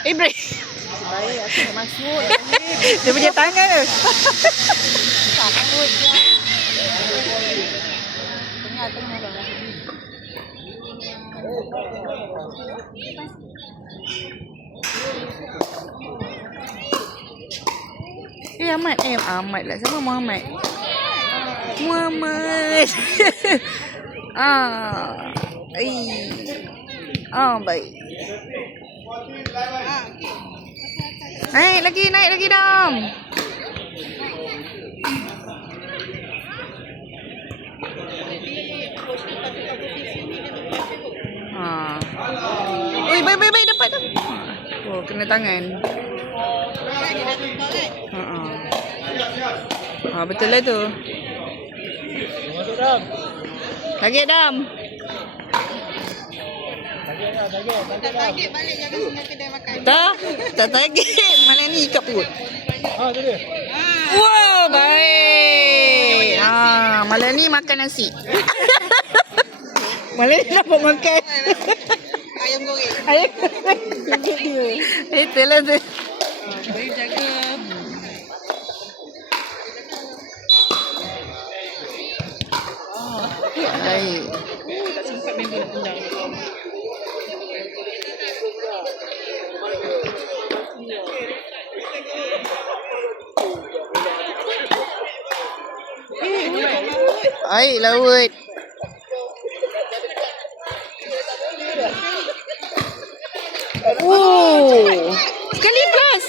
Break. Baik, aku nak masuk. Dia punya tangan tu. Takut. Tengah-tengah bang. Ahmad. Ahmad lah. Siapa Muhammad? Muhammad. Baik. Naik lagi Dam. Oi, baik dapat dah. Oh, kena tangan. Betul lah tu. Masuk Dam. Target Dam. Target balik jangan sengaja kedai makan. Tak target. Malam ni ikat perut. Tu dia. Wow, baik. Malam ni makan nasi. Malam ni dapat makan Ayam goreng. target dia. Itulah tu. Baru jaga. Baik. Tak sempat member nak undang. Baik laut. Sekali plus.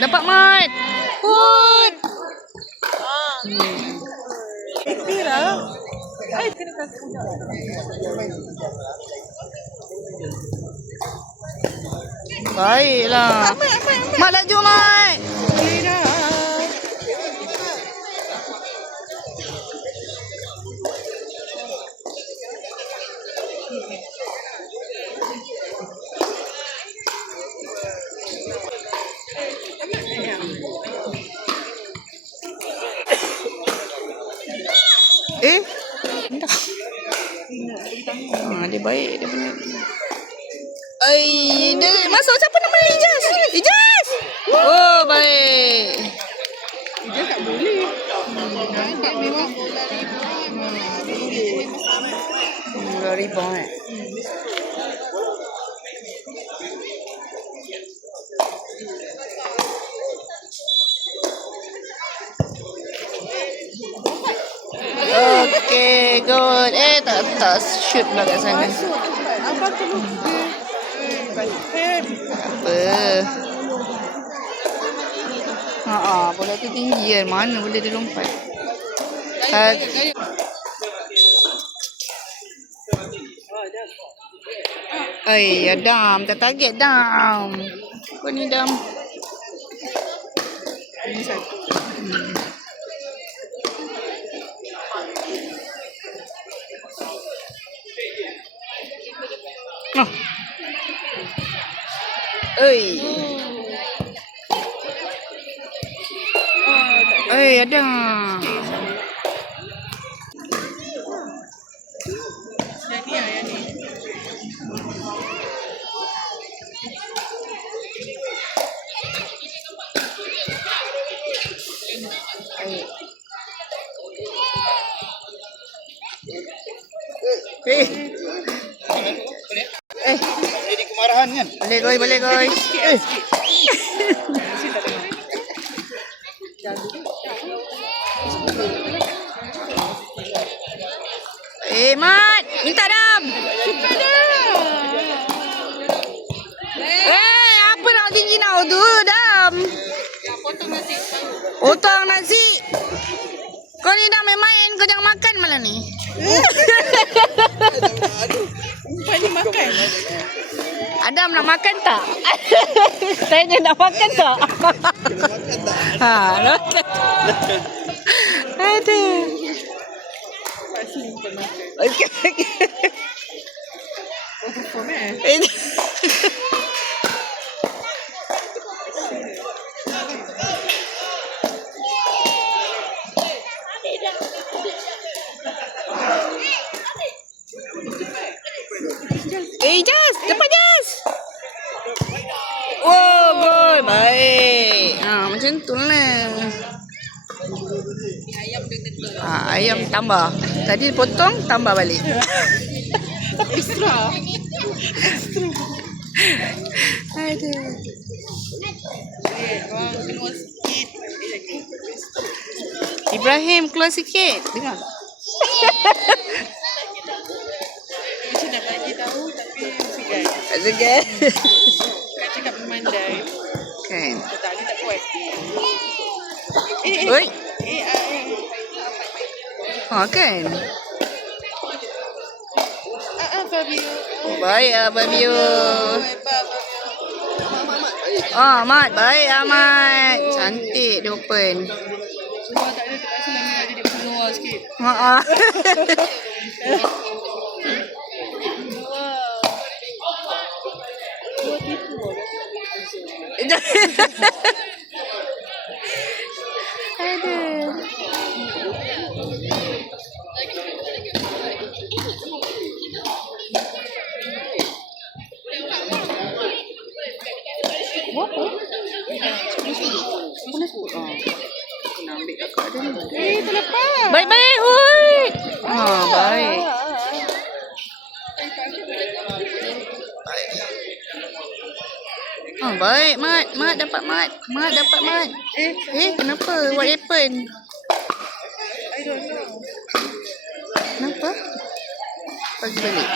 Dapat Mat. Put. Kira. Kena kasih. Baiklah. Mat laju Mat. Entah. Dia baik dia punya. Dia masuk siapa nama Ijaz? Ijaz. Oh, baik. Dia tak boleh. Dia memang bola rebound. Okay, good. Tak shoot pula kat sana. Apa tu? Apa? Bola tu tinggi kan. Mana boleh dia lompat? Dam. Tak target Dam. Apa ni Dam? Ini satu. Ada. Jadi yang ni. Jadi kemarahan kan? Boleh guys. Mat, minta Dam. Apa nak tinggi nak tu Dam? Potong nasi. Kau ni dah main, kau jangan makan malam ni. Umpan ni makan. Adam nak makan tak? Tanya nak makan tak? Nak makan. Aduh. Kasih umpan makan. Okay. Baik. Macam tu lah. Ayam tambah. Tadi potong, tambah balik. Extra. Aduh. Wang keluar sikit. Ibrahim, keluar sikit. Dengar. Macam nak bagi tahu tapi segan. Tak segan. Kak cakap memandai. Kan. Tak, dia tak kuat. Oi. Eh. Kan. Fabio. Baik Fabio. Hebat Fabio. Mat. Baik Mat. Cantik dia open. Cuma tak ada terpaksa lah Mira jadi keluar sikit. Dua tipu Aduh. terlepas. Baik. Hui. Baik. Baik Mat. Mat dapat Mat. Mat dapat Mat. Kenapa? What happened? I don't know. Kenapa? Bagi balik.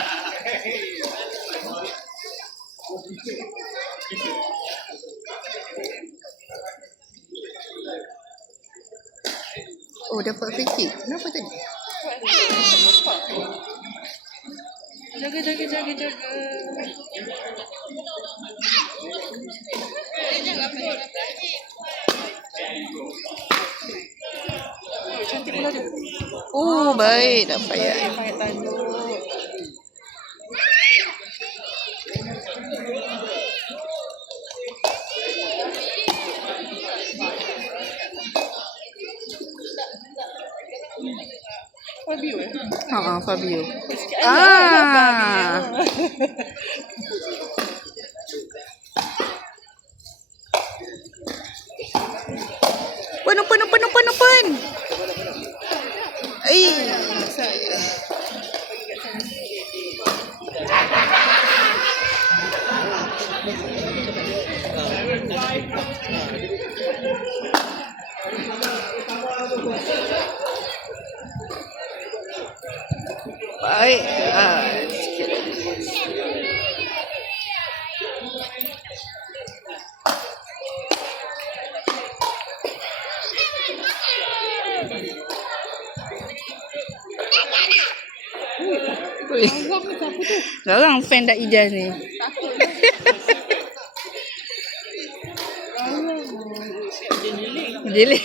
Oh, dapat free kick. Kenapa tadi? Jaga. Cantik pula dia. Baik. Dapat ya. Payat tanduk. Fabio Fabio. Open. Baik. Sikit lagi. Garang fan Dak Ijaz ni. Jelik.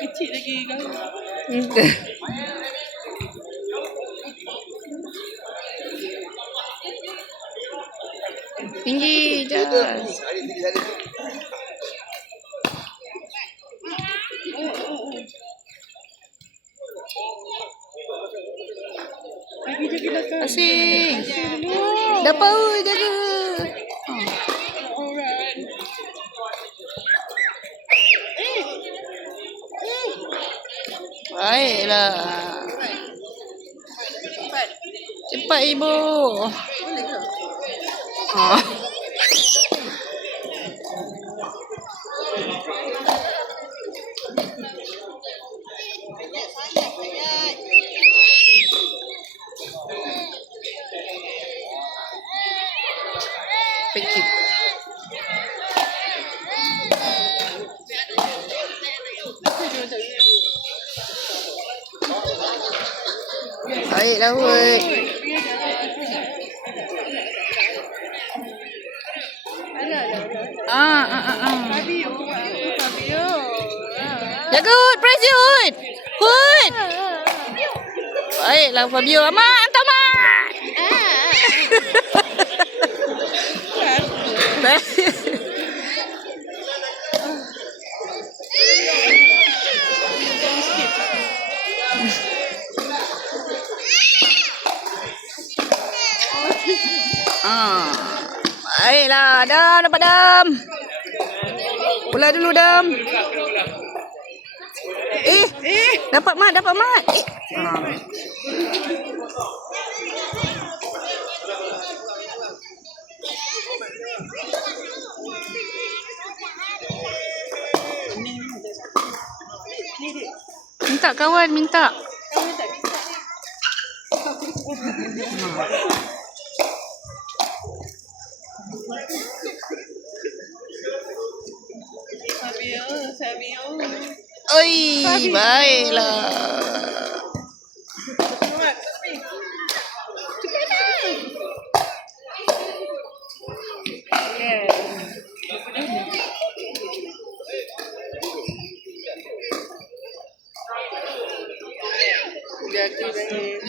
Kecil lagi kan. Tinggi Ijaz. Asing. Dapat jaga. Baiklah. Cepat ibu. Pikir. Baiklah woi. Fabio. Jaga Hud, press dia Hud. Hud. Baiklah Fabio. Amat, hantar Mat. Baiklah, Dam, dapat Dam. Pula dulu Dam. Dapat Mat. Minta kawan, minta. Fabio. Oi, baiklah. Jaga baik.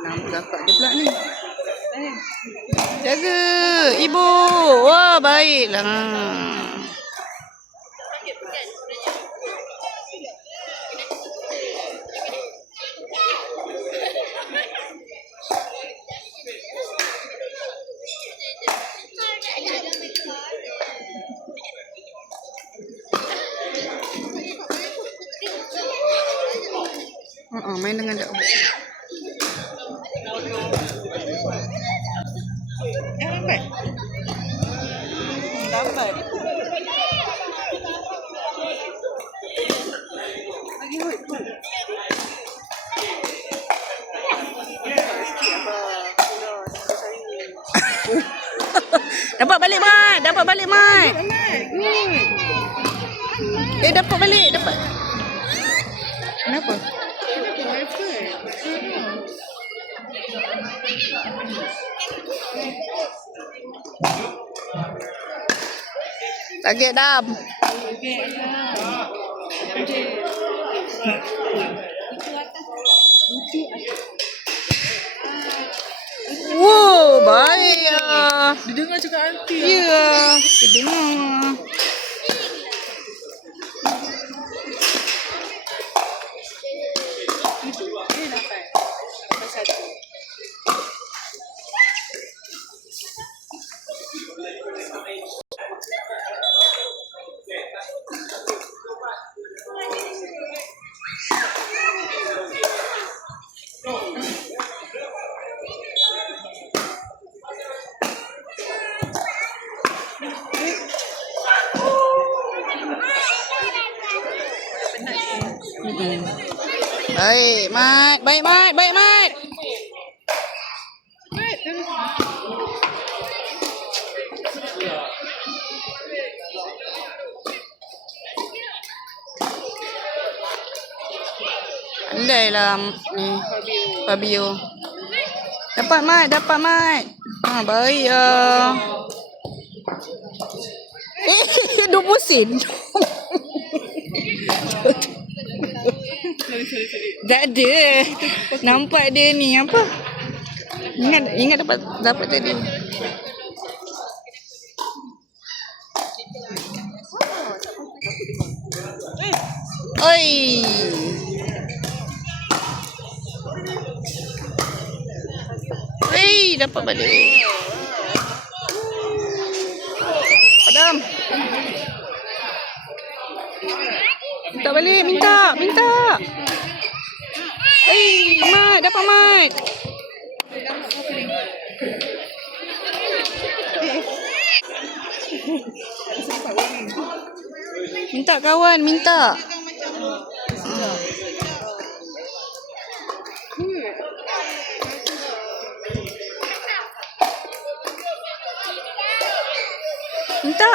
Nampak kakak dia pula ni. Jaga ibu. Wah, baiklah. Main dengan dak. Dapat. Dapat balik Mat. Dapat balik. Kenapa? Target Dam. Wow, baik ya. Dia dengar cakap aunty. Ya, dia dengar. Dia dapat. Dapat satu. Baik, Mat. Baik, Mat. Pandailah ni Fabio. Dapat Mat. Baik ya. 20 sen. Tak ada. Nampak dia ni apa? Ingat dapat tadi. Oi. Dapat balik. Padam. Minta balik, minta. Mat, dapat Mat. Minta kawan, minta.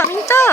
Minta.